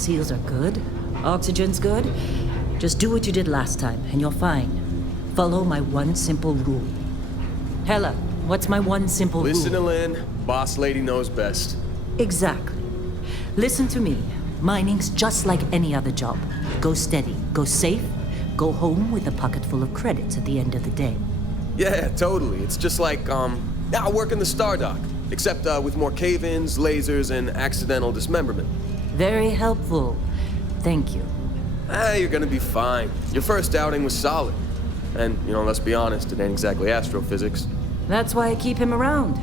Seals are good. Oxygen's good. Just do what you did last time, and you're fine. Follow my one simple rule. Hella, what's my one simple rule? Listen to Lynn. Boss lady knows best. Exactly. Listen to me. Mining's just like any other job. Go steady, go safe, go home with a pocket full of credits at the end of the day. Yeah, totally. It's just like, I work in the Star Dock. Except with more cave-ins, lasers, and accidental dismemberment. Very helpful. Thank you. You're gonna be fine. Your first outing was solid. And, let's be honest, it ain't exactly astrophysics. That's why I keep him around.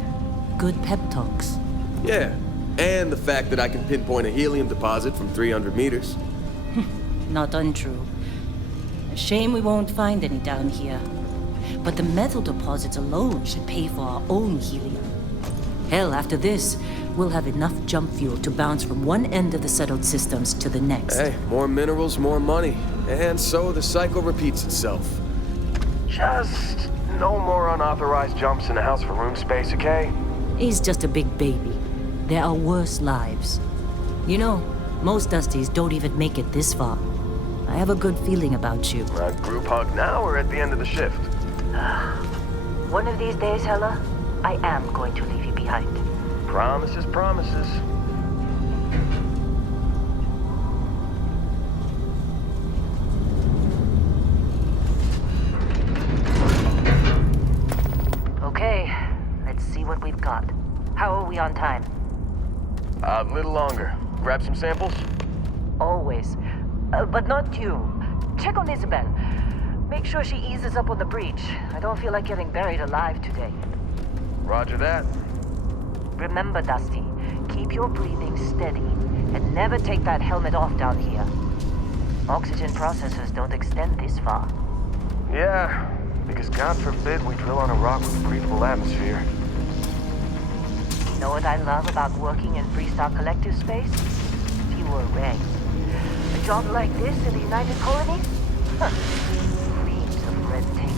Good pep talks. Yeah, and the fact that I can pinpoint a helium deposit from 300 meters. Not untrue. A shame we won't find any down here. But the metal deposits alone should pay for our own helium. Hell, after this, we'll have enough jump fuel to bounce from one end of the settled systems to the next. Hey, more minerals, more money. And so the cycle repeats itself. Just no more unauthorized jumps in the house for room space, okay? He's just a big baby. There are worse lives. Most Dusties don't even make it this far. I have a good feeling about you. A group hug now or at the end of the shift? One of these days, Hella, I am going to leave you behind. Promises, promises. Okay, let's see what we've got. How are we on time? A little longer. Grab some samples? Always. But not you. Check on Isabel. Make sure she eases up on the breach. I don't feel like getting buried alive today. Roger that. Remember, Dusty, keep your breathing steady and never take that helmet off down here. Oxygen processors don't extend this far. Yeah, because God forbid we drill on a rock with a breathable atmosphere. You know what I love about working in Freestar Collective space? Fewer ranks. A job like this in the United Colonies? Huh. Reams of red tape.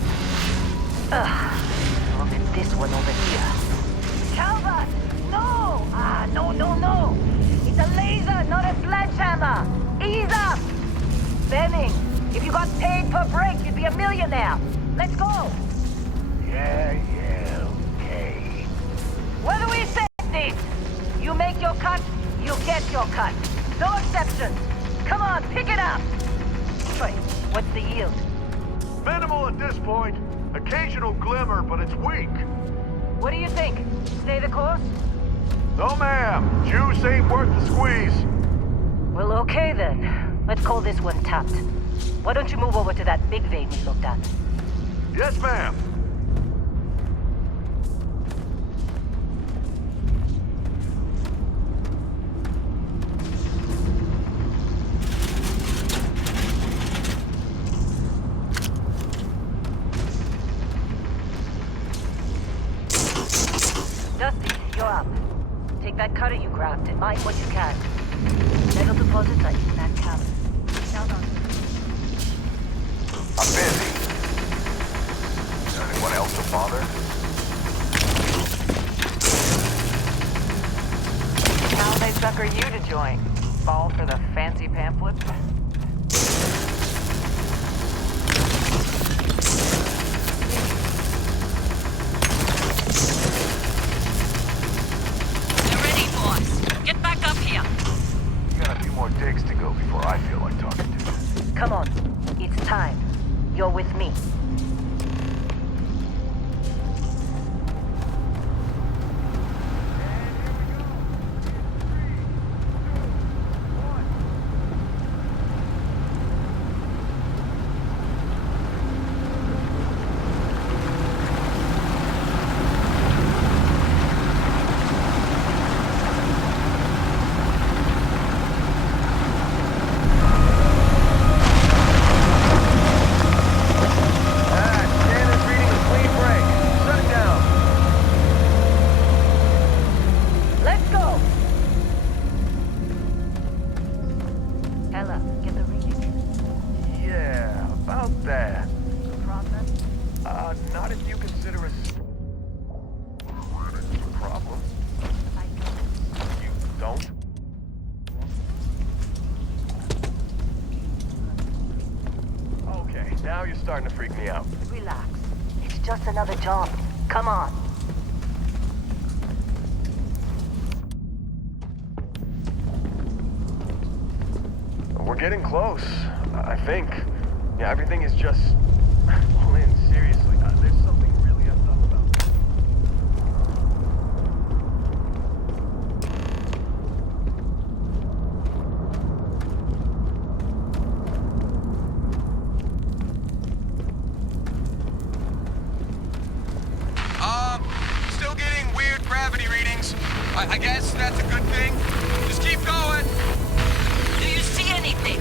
Look at this one over here. Calvert! No! No. It's a laser, not a sledgehammer. Ease up! Benning, if you got paid per break, you'd be a millionaire. Let's go! Yeah, okay. What do we say, Steve? You make your cut, you get your cut. No exceptions. Come on, pick it up. Troy, what's the yield? Minimal at this point. Occasional glimmer, but it's weak. What do you think? Stay the course? No, ma'am. Juice ain't worth the squeeze. Well, okay then. Let's call this one tapped. Why don't you move over to that big vein we looked at? Yes, ma'am. Dusty, you're up. Take that cutter you grabbed and mine what you can. Metal deposits are in that cabin. Down on. I'm busy. Anyone else to bother? How they sucker you to join? Fall for the fancy pamphlets? They're ready, boys. Get back up here. You got a few more digs to go before I feel like talking to you. Come on. It's time. You're with me. Not if you consider us a problem. You don't? freak me out. Relax. It's just another jump. Come on. We're getting close, I think. Yeah, everything is just... Lynn, seriously, there's something really effed up about this. Still getting weird gravity readings. I guess that's a good thing. Just keep going. Do you see anything?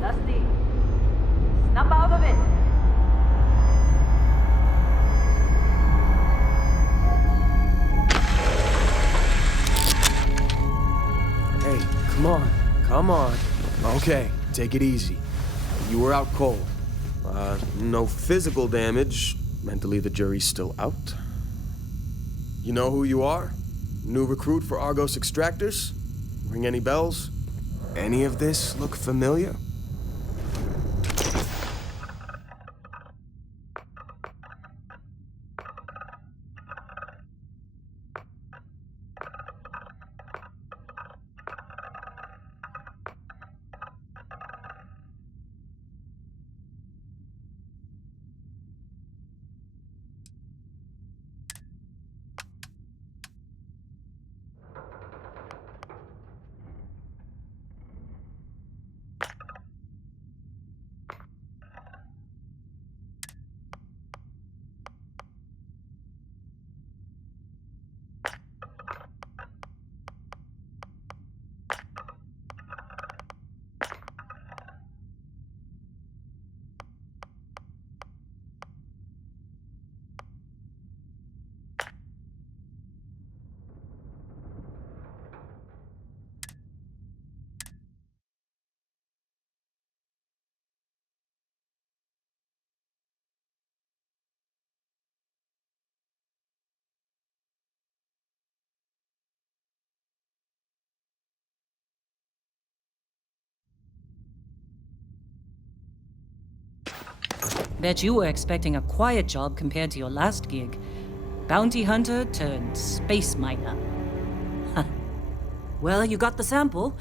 Dusty, snap out of it. Hey, come on. Come on. Okay, take it easy. You were out cold. No physical damage. Mentally, the jury's still out. You know who you are? New recruit for Argos Extractors? Ring any bells? Any of this look familiar? Bet you were expecting a quiet job compared to your last gig. Bounty hunter turned space miner. Huh. Well, you got the sample.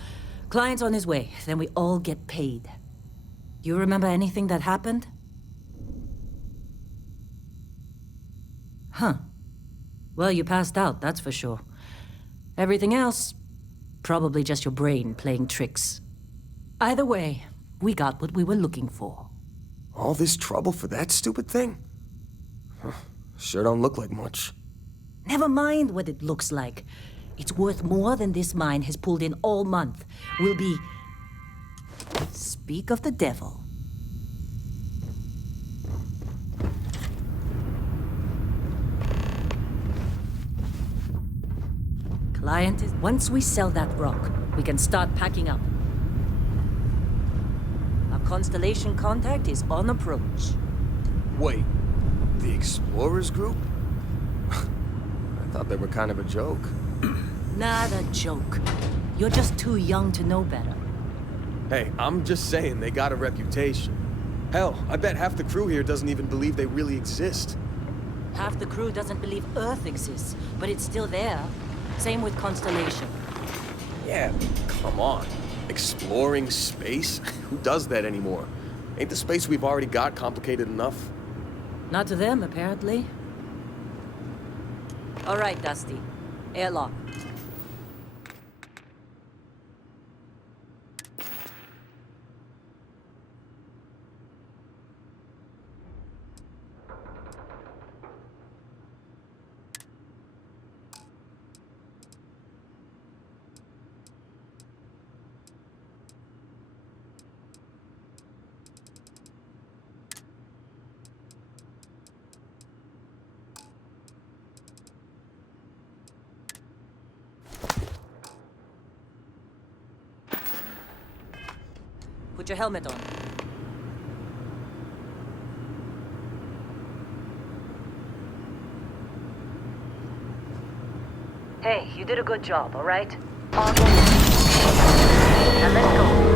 Client's on his way, then we all get paid. You remember anything that happened? Huh. Well, you passed out, that's for sure. Everything else, probably just your brain playing tricks. Either way, we got what we were looking for. All this trouble for that stupid thing? Huh, sure don't look like much. Never mind what it looks like. It's worth more than this mine has pulled in all month. We'll be... Speak of the devil. Client is... Once we sell that rock, we can start packing up. Our Constellation contact is on approach. Wait, the Explorers group? I thought they were kind of a joke. Not a joke. You're just too young to know better. Hey, I'm just saying they got a reputation. Hell, I bet half the crew here doesn't even believe they really exist. Half the crew doesn't believe Earth exists, but it's still there. Same with Constellation. Yeah, come on. Exploring space? Who does that anymore? Ain't the space we've already got complicated enough? Not to them, apparently. All right, Dusty. Airlock. Put your helmet on. Hey, you did a good job, all right? All good. Now let's go.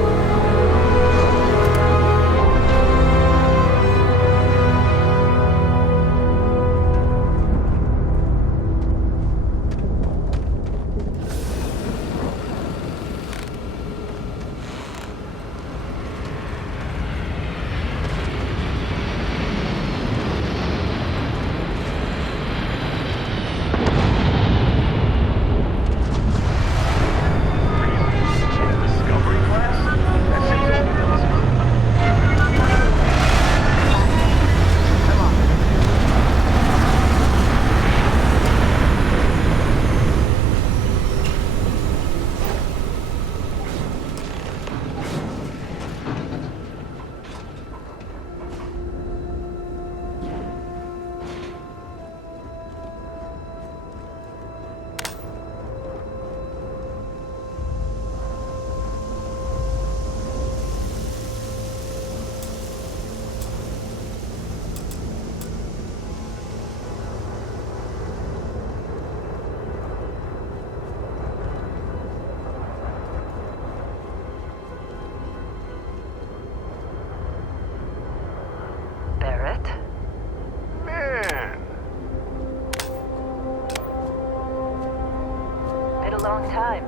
Long time.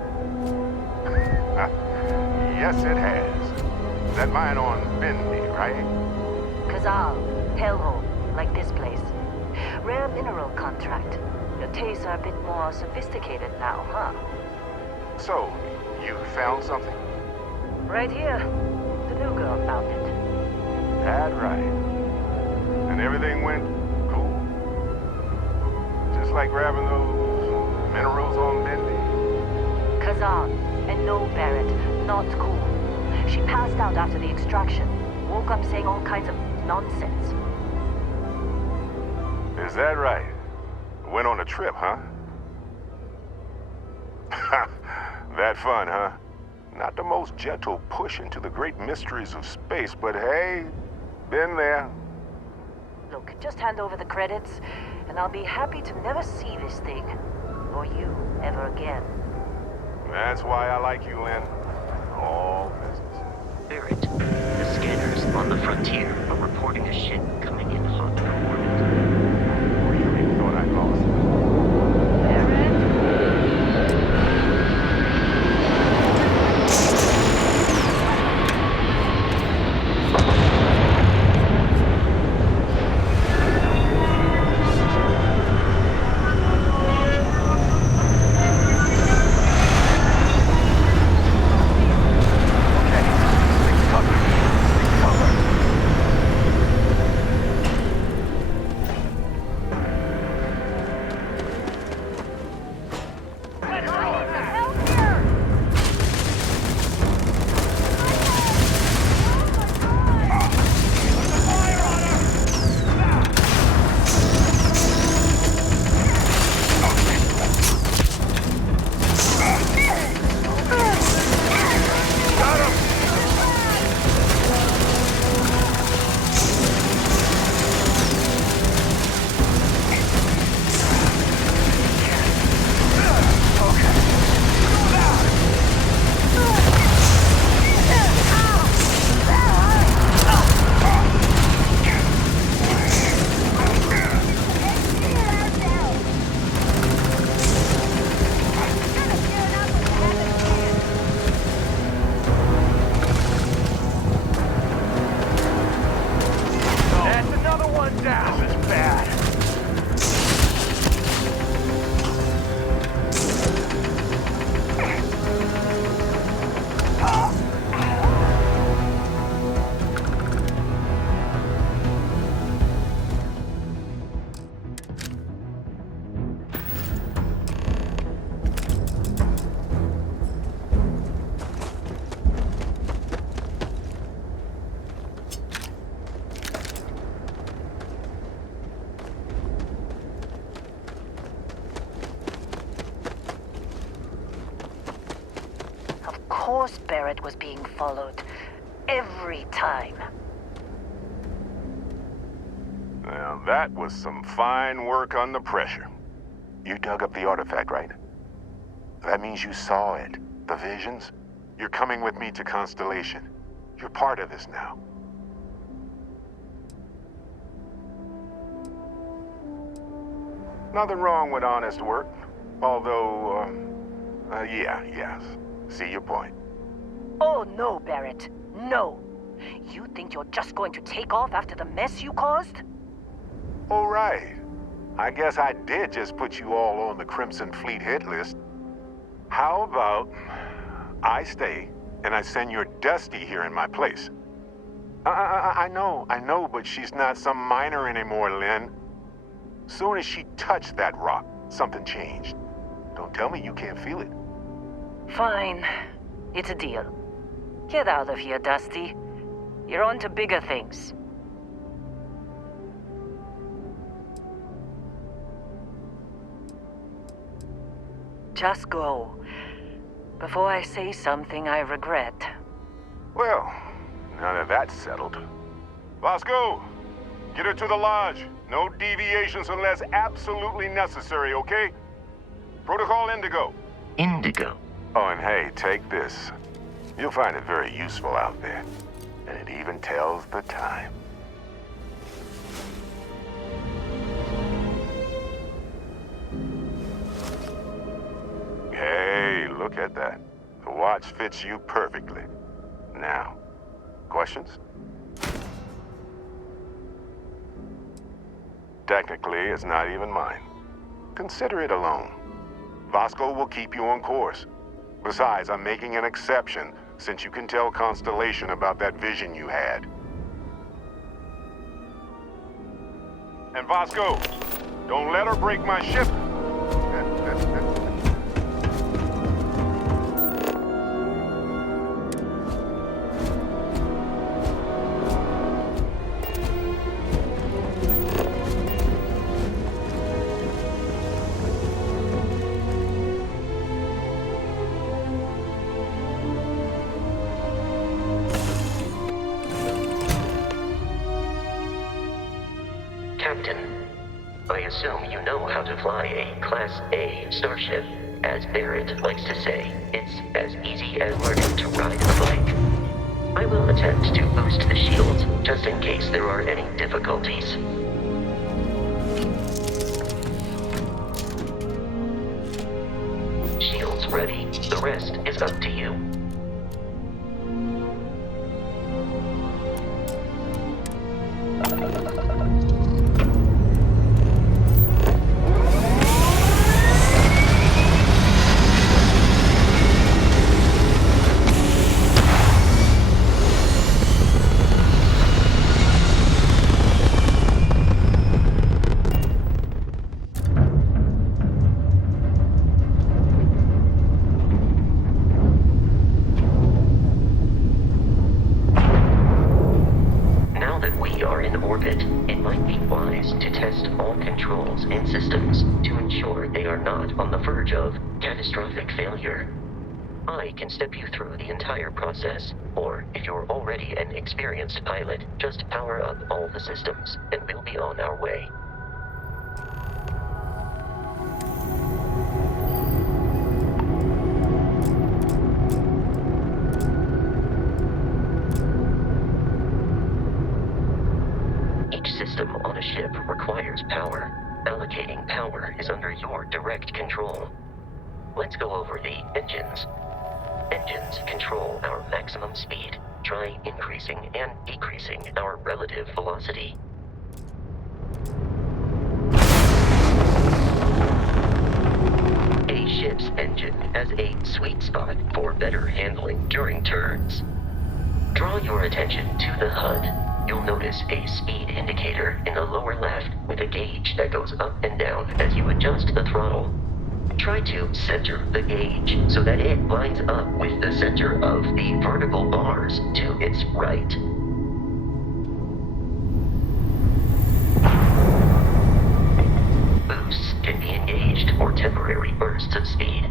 Yes, it has. That mine on Bendy, right? Kazal, hellhole, like this place. Rare mineral contract. Your tastes are a bit more sophisticated now, huh? So, you found something? Right here. The new girl found it. That right. And everything went cool? Just like grabbing those minerals on Bendy? Kazan, and no, Barrett, not cool. She passed out after the extraction. Woke up saying all kinds of nonsense. Is that right? Went on a trip, huh? That fun, huh? Not the most gentle push into the great mysteries of space, but hey, been there. Look, just hand over the credits, and I'll be happy to never see this thing, or you, ever again. That's why I like you, Lynn. All business. Barrett, the scanners on the frontier are reporting a ship coming in hot from orbit. Really thought I lost it. Of course Barrett was being followed. Every time. Now, that was some fine work under pressure. You dug up the artifact, right? That means you saw it. The visions? You're coming with me to Constellation. You're part of this now. Nothing wrong with honest work. Although, yes. See your point. Oh no, Barrett. No. You think you're just going to take off after the mess you caused? All right. I guess I did just put you all on the Crimson Fleet hit list. How about I stay and I send your Dusty here in my place? I know, but she's not some miner anymore, Lynn. Soon as she touched that rock, something changed. Don't tell me you can't feel it. Fine. It's a deal. Get out of here, Dusty. You're on to bigger things. Just go. Before I say something I regret. Well, none of that's settled. Bosco, get her to the lodge. No deviations unless absolutely necessary, okay? Protocol Indigo. Indigo. Oh, and hey, take this. You'll find it very useful out there. And it even tells the time. Hey, look at that. The watch fits you perfectly. Now, questions? Technically, it's not even mine. Consider it a loan. Vasco will keep you on course. Besides, I'm making an exception since you can tell Constellation about that vision you had. And Vasco, don't let her break my ship. Captain, I assume you know how to fly a Class A starship. As Barrett likes to say, it's as easy as learning to ride a bike. I will attempt to boost the shields, just in case there are any difficulties. Shields ready. The rest is up to you. It might be wise to test all controls and systems to ensure they are not on the verge of catastrophic failure. I can step you through the entire process, or if you're already an experienced pilot, just power up all the systems, and we'll be on our way. System on a ship requires power. Allocating power is under your direct control. Let's go over the engines. Engines control our maximum speed. Try increasing and decreasing our relative velocity. A ship's engine has a sweet spot for better handling during turns. Draw your attention to the HUD. You'll notice a speed indicator in the lower left with a gauge that goes up and down as you adjust the throttle. Try to center the gauge so that it lines up with the center of the vertical bars to its right. Boosts can be engaged for temporary bursts of speed.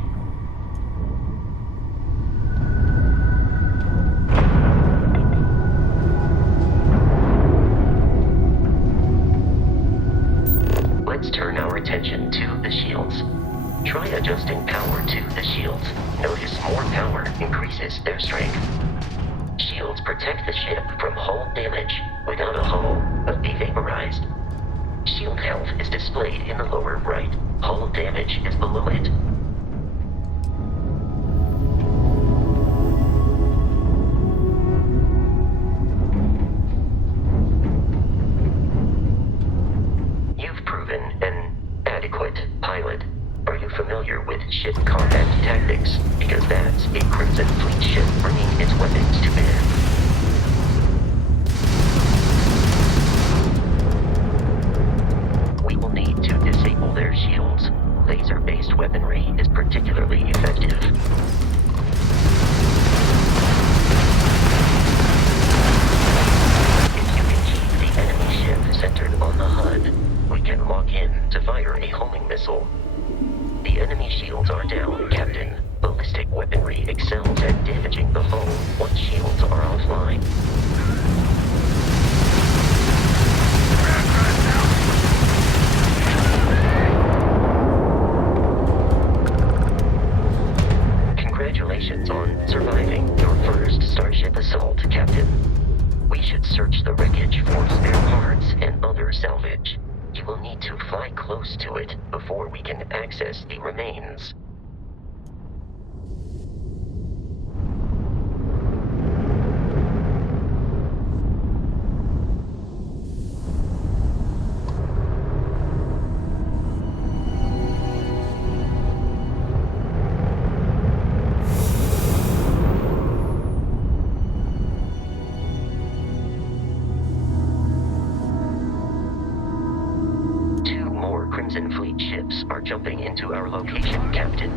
strength. Shields protect the ship from hull damage. Without a hull, be vaporized. Shield health is displayed in the lower right. Hull damage is below it. You've proven an adequate pilot. Are you familiar with ship combat tactics? Because that's a Crimson Fleet ship bringing its weapons to bear. We will need to disable their shields. Laser-based weaponry is particularly effective. If you can keep the enemy ship centered on the HUD, we can lock in to fire a homing missile. The enemy shields are down, Captain. Ballistic weaponry excels at damaging the hull once shields are offline. Congratulations on surviving your first Starship assault, Captain. We should search the wreckage for spare parts and other salvage. You will need to fly close to it before we can access the remains. Crimson Fleet ships are jumping into our location, Captain.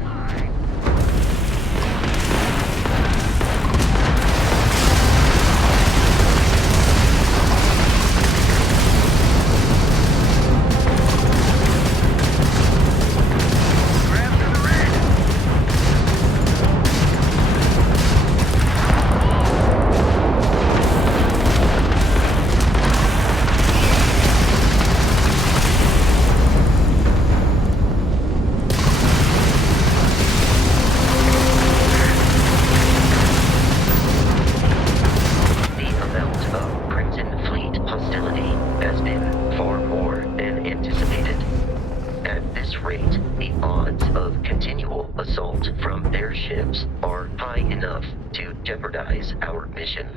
Our mission.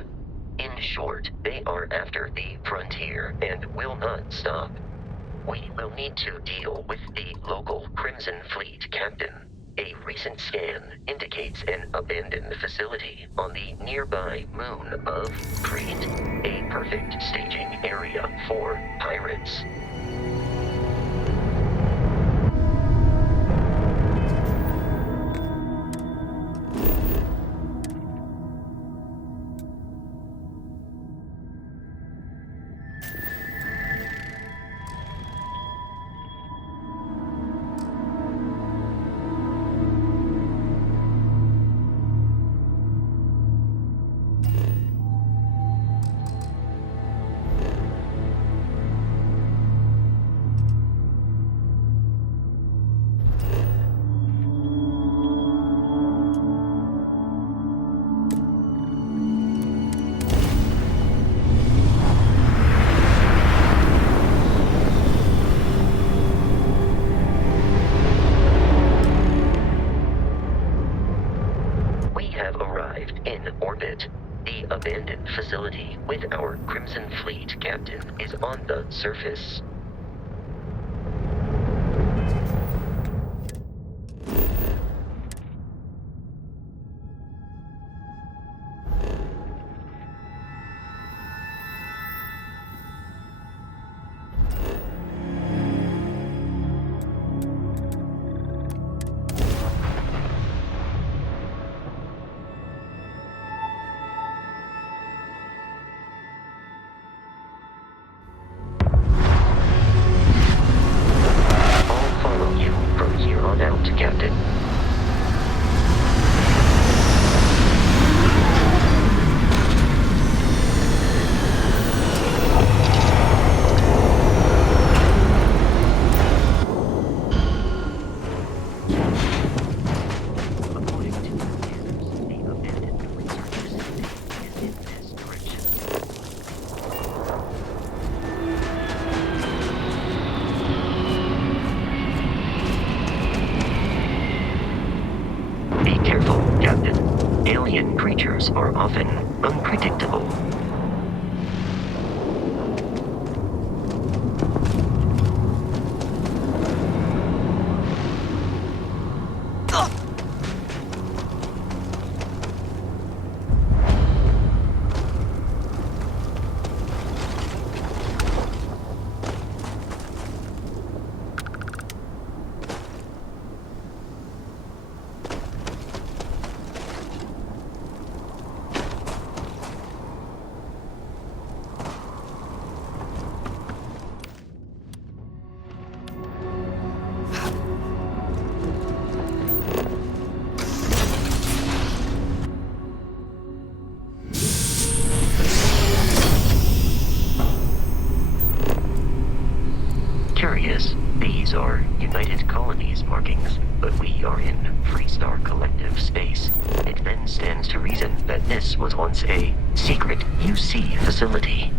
In short, they are after the frontier and will not stop. We will need to deal with the local Crimson Fleet captain. A recent scan indicates an abandoned facility on the nearby moon of Crete, a perfect staging area for pirates. Abandoned facility with our Crimson Fleet captain is on the surface. often unpredictable. Curious, these are United Colonies markings, but we are in Freestar Collective space. It then stands to reason that this was once a secret UC facility.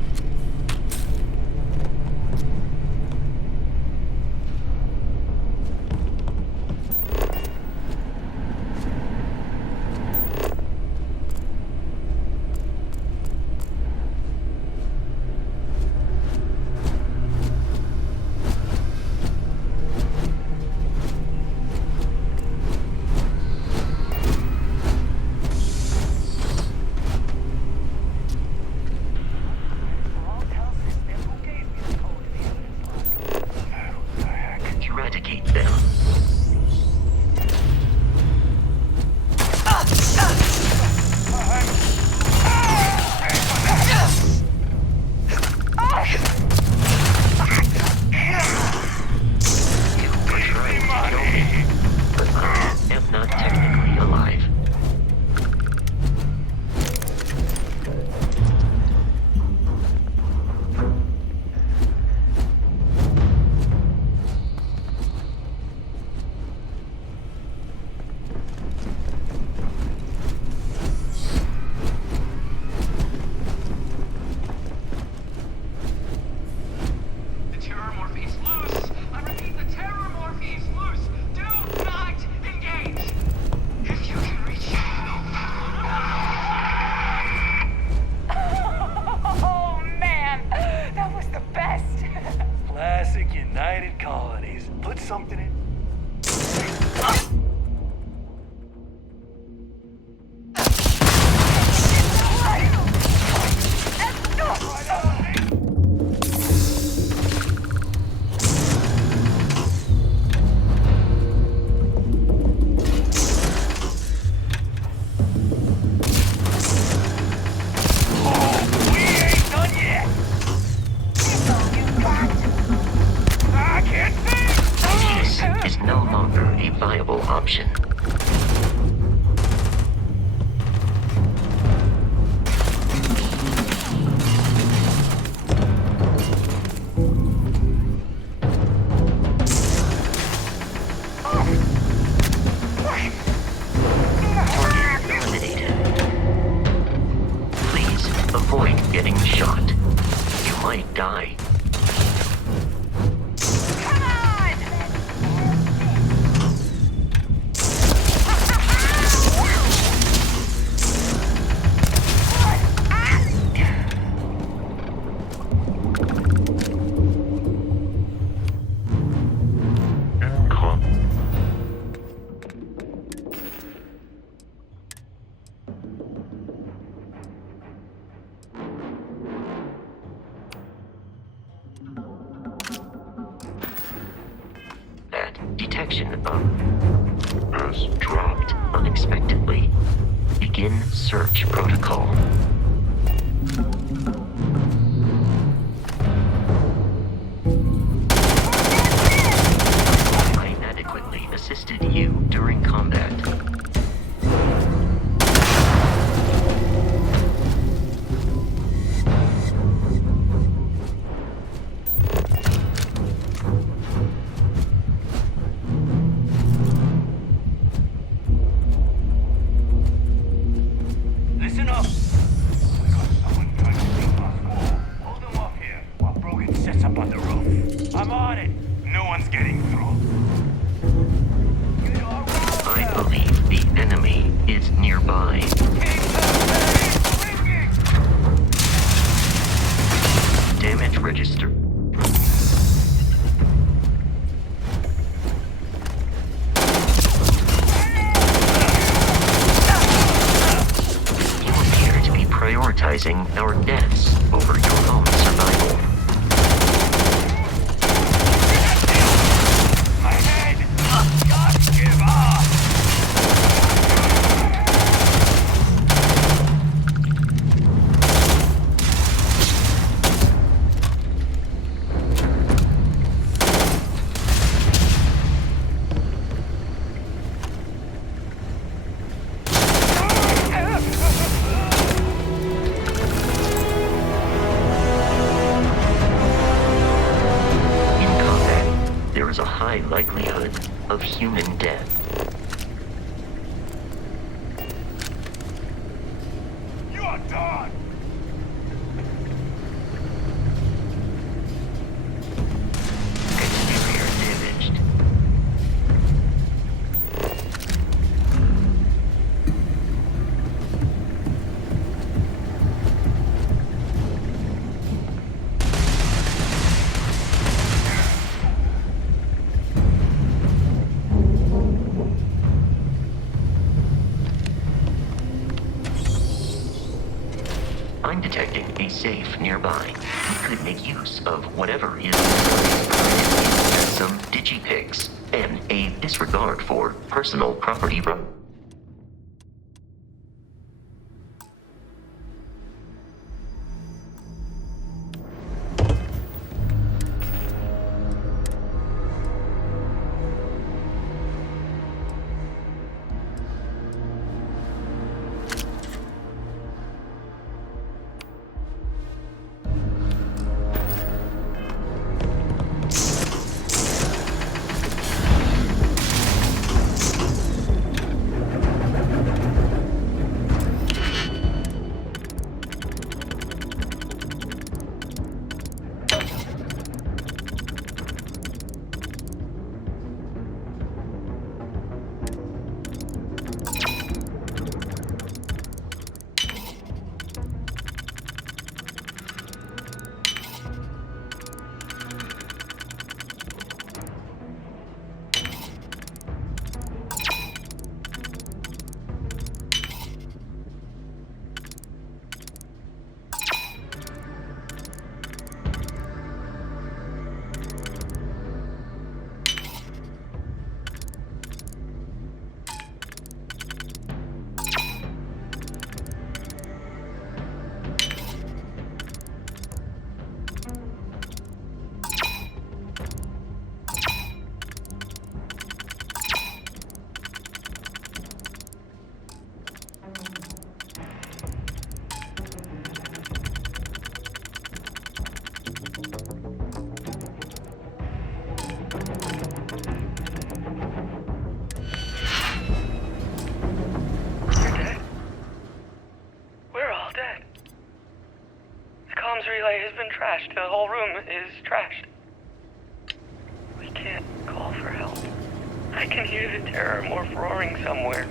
Eradicate them. You were trying to kill me, but I am not technically alive. The terror morphe's loose! I repeat, the terror morphe's loose! Do not engage! If you can reach it. Oh, man. That was the best. Classic United Colonies. Put something in. We ain't done yet. I can't see. This is no longer a viable option. Target eliminated. Please avoid getting shot. You might die. Come on! That detection of has dropped unexpectedly. Begin search protocol. I inadequately assisted you during combat. Listen up. We got someone trying to sneak past wall. Hold them off here while Brogan sets up on the roof. I'm on it. No one's getting through. I believe the enemy is nearby. Keep the prioritizing our deaths over your own survival. My head! God, give up! Likelihood of human death. You are done! Exterior damaged. I'm detecting a safe nearby. We could make use of whatever is some digipics and a disregard for personal property rights. relay has been trashed. The whole room is trashed. We can't call for help. I can hear the terror morph roaring somewhere.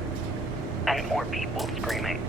And more people screaming.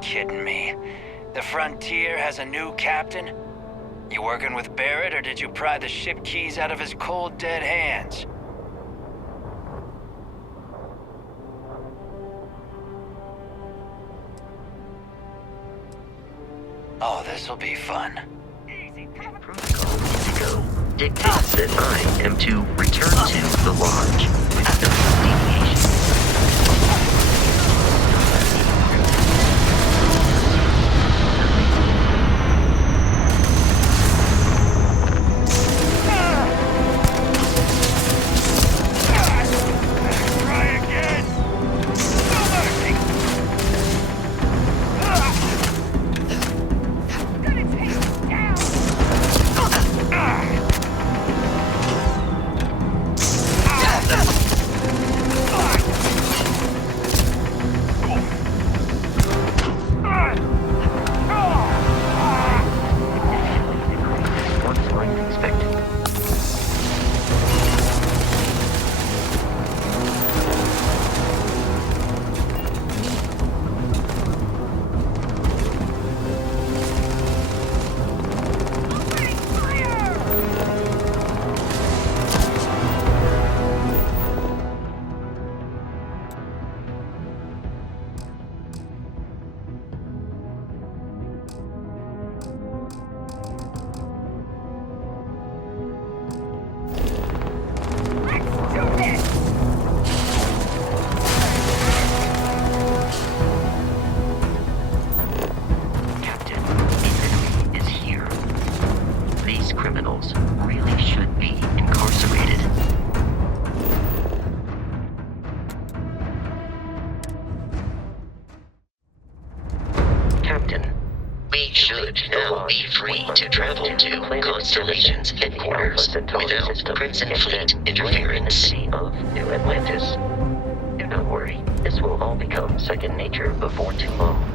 kidding me. The Frontier has a new captain? You working with Barrett, or did you pry the ship keys out of his cold, dead hands? Oh, this'll be fun. Protocol Indigo dictates that I am to return to the lodge with no deviation. Constellation's headquarters without Crimson Fleet interference. Of New Atlantis. Do not worry, this will all become second nature before too long.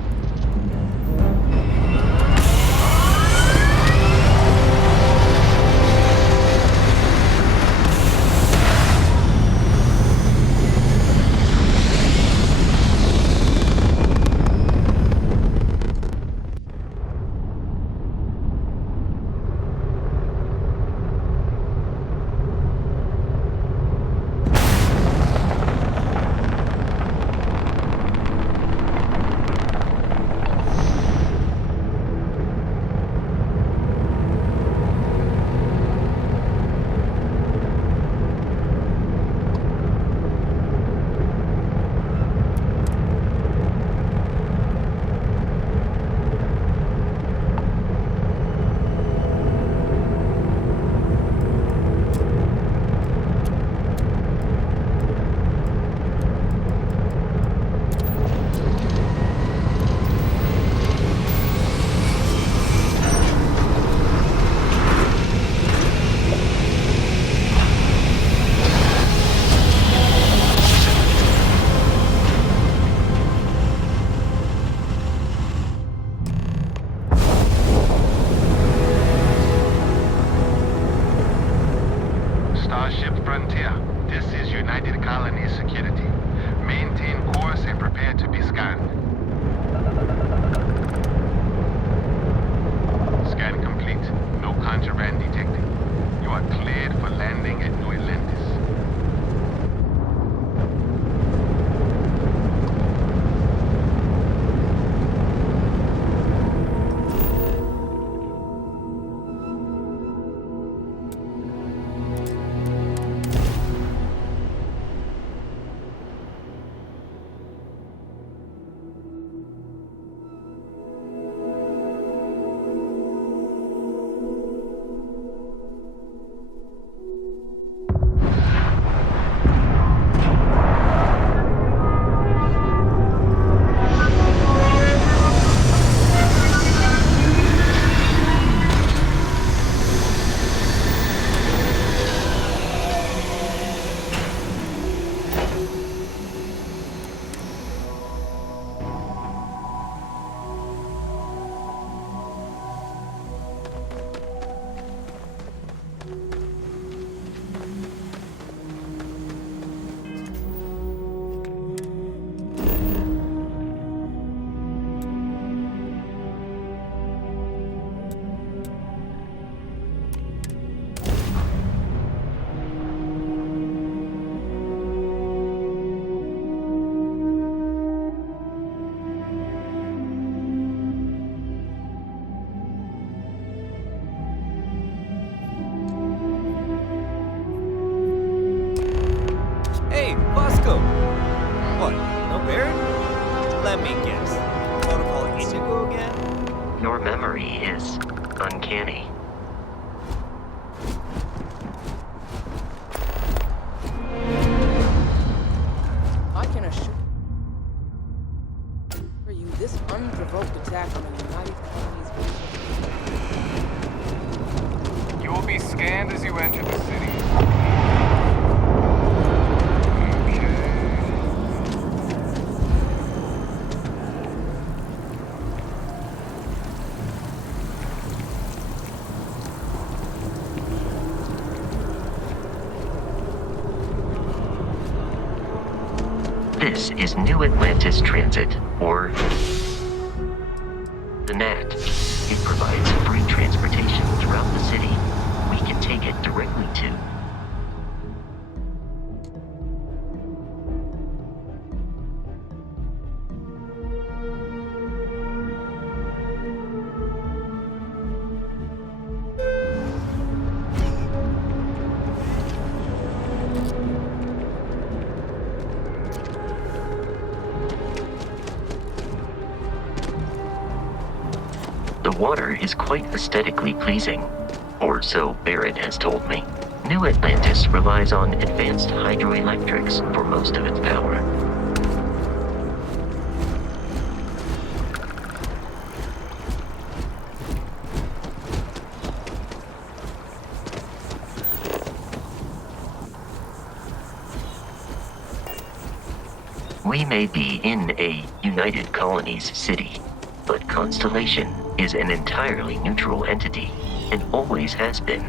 What? No Barrett? Let me guess. Protocol Indigo again? Your memory is uncanny. I can assure you this unprovoked attack on the United Colonies. You will be scanned as you enter the city. This is New Atlantis Transit, or the NAT. It provides free transportation throughout the city. We can take it directly to The water is quite aesthetically pleasing, or so Barrett has told me. New Atlantis relies on advanced hydroelectrics for most of its power. We may be in a United Colonies city, but Constellation is an entirely neutral entity, and always has been.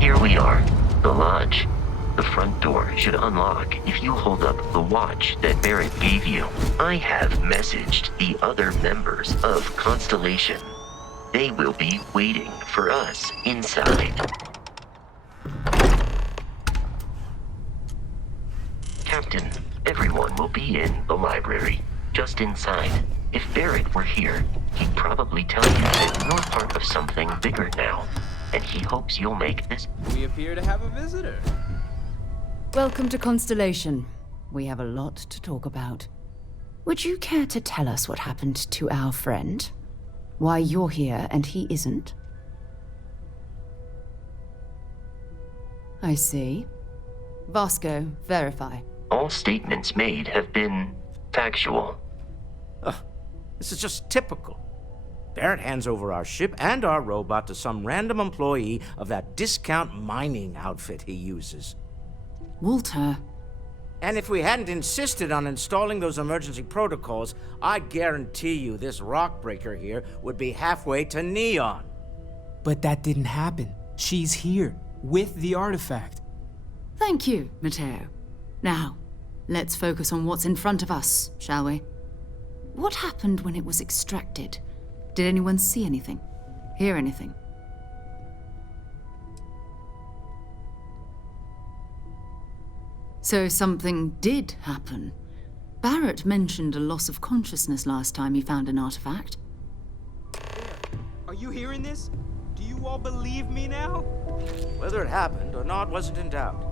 Here we are, the lodge. The front door should unlock if you hold up the watch that Barrett gave you. I have messaged the other members of Constellation. They will be waiting for us inside. Captain, everyone will be in the library, just inside. If Barrett were here, he'd probably tell you that you're part of something bigger now, and he hopes you'll make this. We appear to have a visitor. Welcome to Constellation. We have a lot to talk about. Would you care to tell us what happened to our friend? Why you're here and he isn't? I see. Vasco, verify. All statements made have been factual. This is just typical. Barrett hands over our ship and our robot to some random employee of that discount mining outfit he uses. Walter. And if we hadn't insisted on installing those emergency protocols, I guarantee you this rock breaker here would be halfway to Neon. But that didn't happen. She's here, with the artifact. Thank you, Matteo. Now, let's focus on what's in front of us, shall we? What happened when it was extracted? Did anyone see anything? Hear anything? So something did happen. Barrett mentioned a loss of consciousness last time he found an artifact. Are you hearing this? Do you all believe me now? Whether it happened or not wasn't in doubt.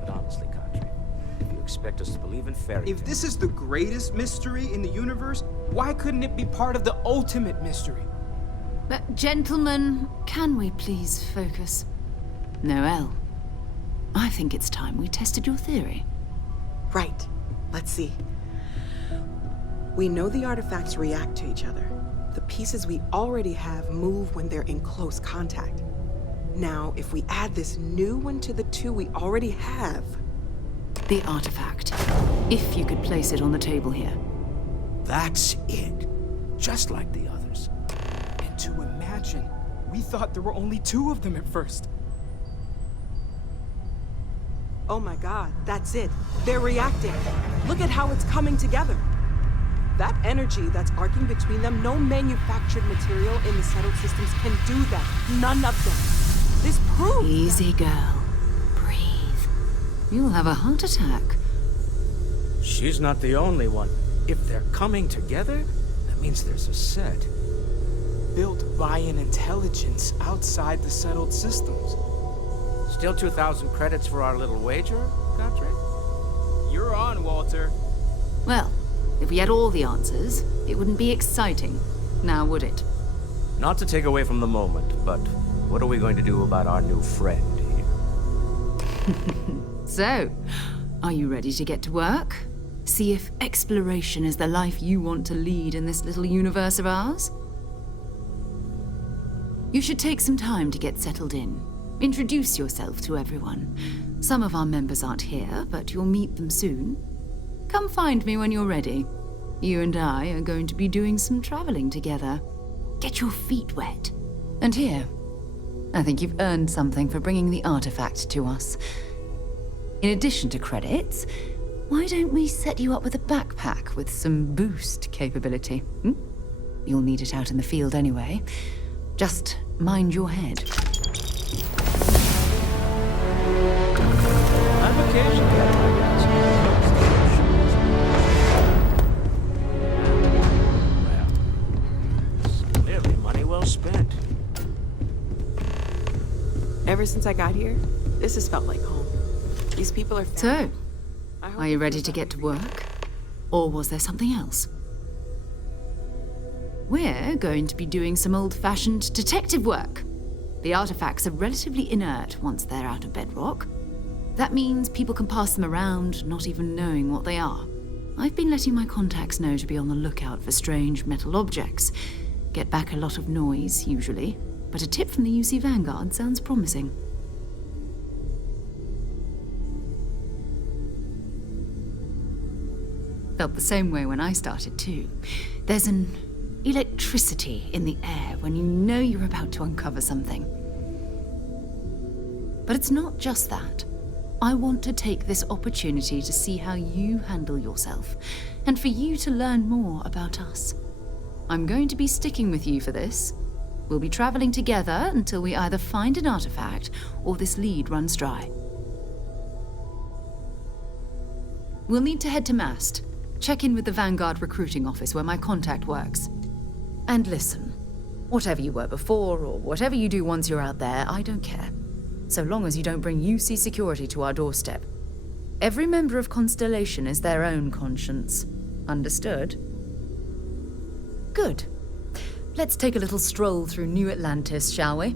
But honestly, Contra, if you expect us to believe in fairy tales... If this is the greatest mystery in the universe, why couldn't it be part of the ultimate mystery? But gentlemen, can we please focus? Noelle, I think it's time we tested your theory. Right. Let's see. We know the artifacts react to each other. The pieces we already have move when they're in close contact. Now, if we add this new one to the two we already have... The artifact. If you could place it on the table here. That's it. Just like the others. And to imagine, we thought there were only two of them at first. Oh my god, that's it. They're reacting. Look at how it's coming together. That energy that's arcing between them, no manufactured material in the settled systems can do that. None of them. This proves... Easy, girl. Breathe. You'll have a heart attack. She's not the only one. If they're coming together, that means there's a set. Built by an intelligence outside the settled systems. Still 2,000 credits for our little wager, Godfrey? You're on, Walter. Well, if we had all the answers, it wouldn't be exciting, now would it? Not to take away from the moment, but what are we going to do about our new friend here? So, are you ready to get to work? See if exploration is the life you want to lead in this little universe of ours? You should take some time to get settled in. Introduce yourself to everyone. Some of our members aren't here, but you'll meet them soon. Come find me when you're ready. You and I are going to be doing some traveling together. Get your feet wet. And here, I think you've earned something for bringing the artifact to us. In addition to credits, why don't we set you up with a backpack with some boost capability? Hmm? You'll need it out in the field anyway. Just mind your head. I'm occasionally at my best. Well, it's clearly money well spent. Ever since I got here, this has felt like home. These people are So, are you ready to get to work? Or was there something else? We're going to be doing some old-fashioned detective work. The artifacts are relatively inert once they're out of bedrock. That means people can pass them around, not even knowing what they are. I've been letting my contacts know to be on the lookout for strange metal objects. Get back a lot of noise, usually, but a tip from the UC Vanguard sounds promising. Felt the same way when I started too. There's an electricity in the air when you know you're about to uncover something. But it's not just that. I want to take this opportunity to see how you handle yourself, and for you to learn more about us. I'm going to be sticking with you for this. We'll be traveling together until we either find an artifact or this lead runs dry. We'll need to head to Mast. Check in with the Vanguard recruiting office where my contact works. And listen, whatever you were before or whatever you do once you're out there, I don't care. So long as you don't bring UC security to our doorstep. Every member of Constellation is their own conscience. Understood? Good. Let's take a little stroll through New Atlantis, shall we?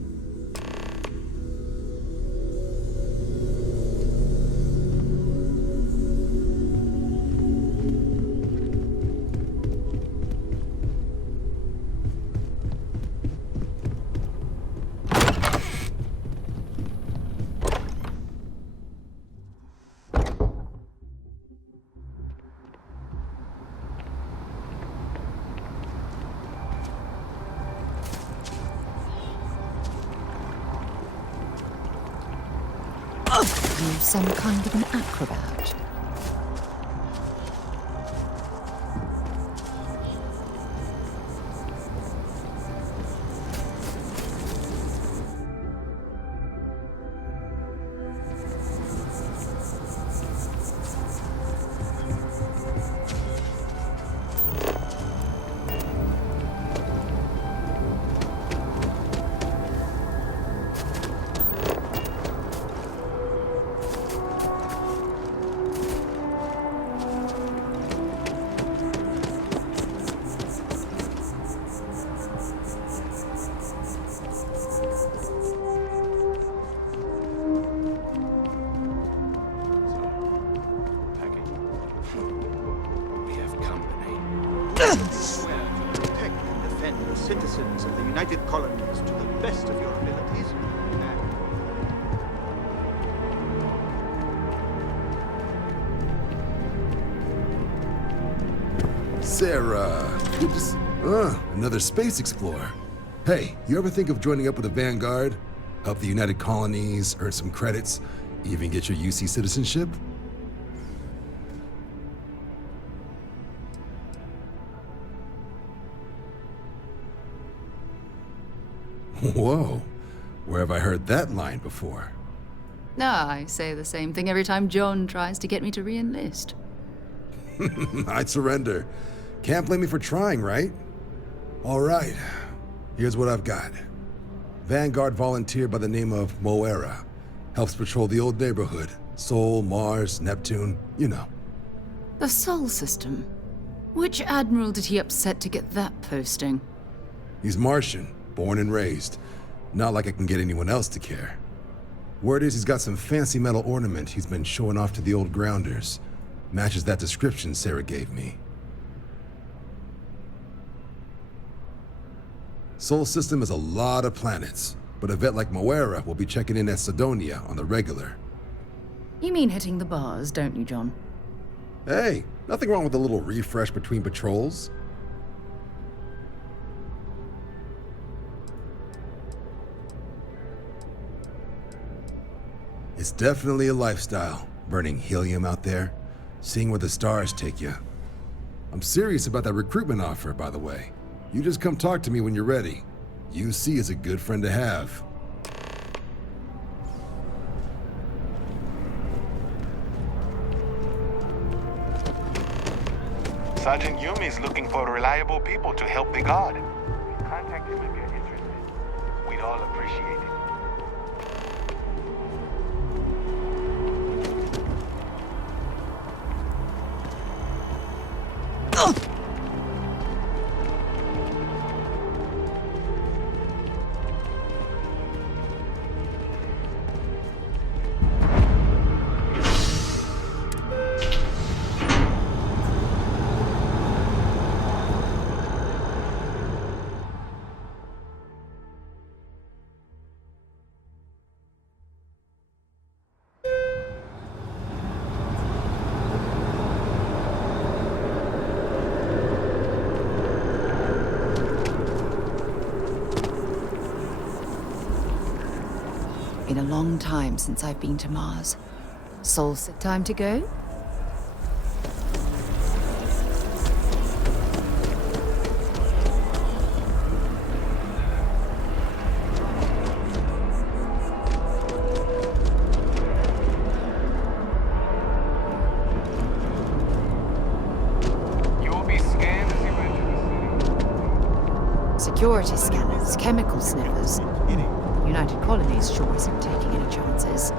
You're some kind of an acrobat. Citizens of the United Colonies to the best of your abilities. Sarah, good to see. Another space explorer. Hey, you ever think of joining up with the Vanguard? Help the United Colonies, earn some credits, even get your UC citizenship? Whoa, where have I heard that line before? I say the same thing every time John tries to get me to re-enlist. I'd surrender. Can't blame me for trying, right? All right, here's what I've got. Vanguard volunteer by the name of Moera. Helps patrol the old neighborhood. Sol, Mars, Neptune, you know. The Sol system. Which admiral did he upset to get that posting? He's Martian, born and raised. Not like I can get anyone else to care. Word is he's got some fancy metal ornament he's been showing off to the old grounders. Matches that description Sarah gave me. Sol system has a lot of planets, but a vet like Moira will be checking in at Sidonia on the regular. You mean hitting the bars, don't you, John? Hey, nothing wrong with a little refresh between patrols. It's definitely a lifestyle, burning helium out there, seeing where the stars take you. I'm serious about that recruitment offer, by the way. You just come talk to me when you're ready. UC is a good friend to have. Sergeant Yumi's looking for reliable people to help the guard. Contact him if you're interested. We'd all appreciate it. Been a long time since I've been to Mars. Sol, time to go? You will be scanned as you enter the city. Security scanners, chemical sniffers. United Colonies sure isn't taking any chances.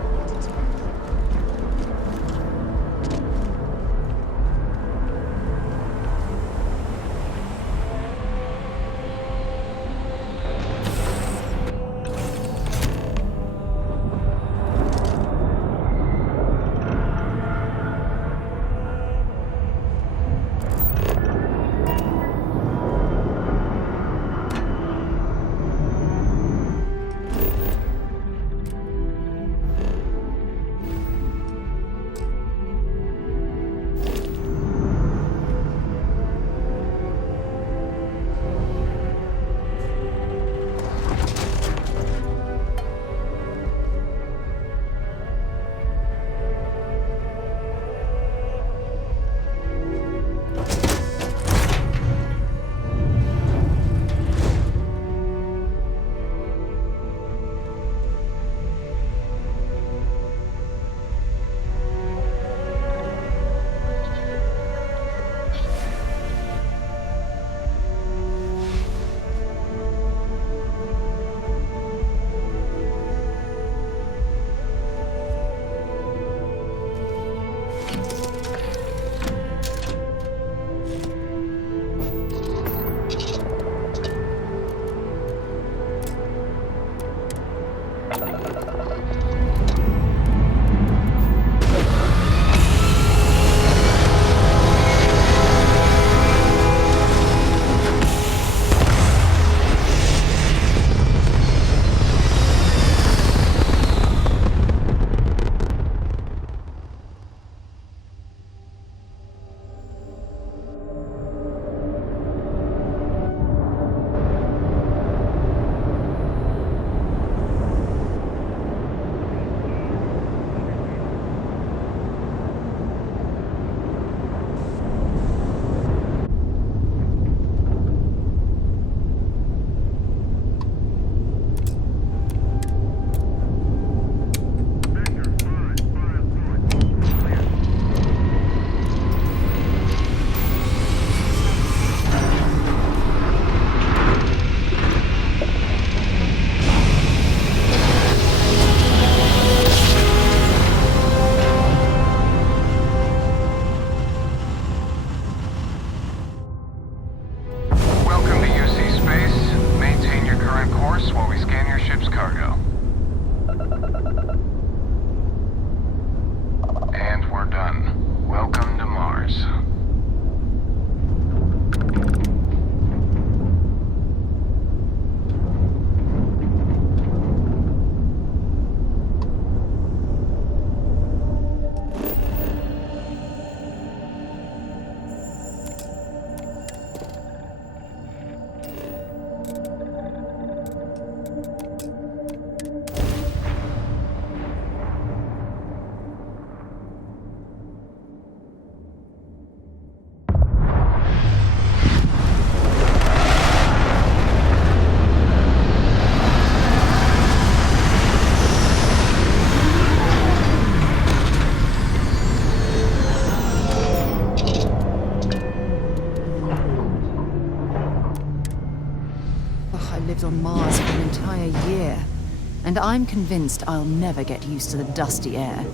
And I'm convinced I'll never get used to the dusty air.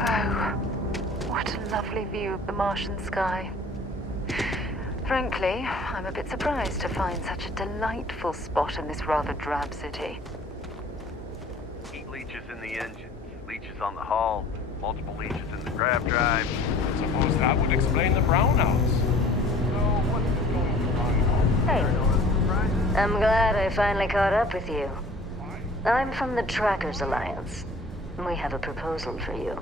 Oh, what a lovely view of the Martian sky. Frankly, I'm a bit surprised to find such a delightful spot in this rather drab city. Heat leeches in the engines, leeches on the hull, multiple leeches in the grav drive. I suppose that would explain the brownouts. So, what's going on? Hey, I'm glad I finally caught up with you. I'm from the Trackers Alliance. We have a proposal for you.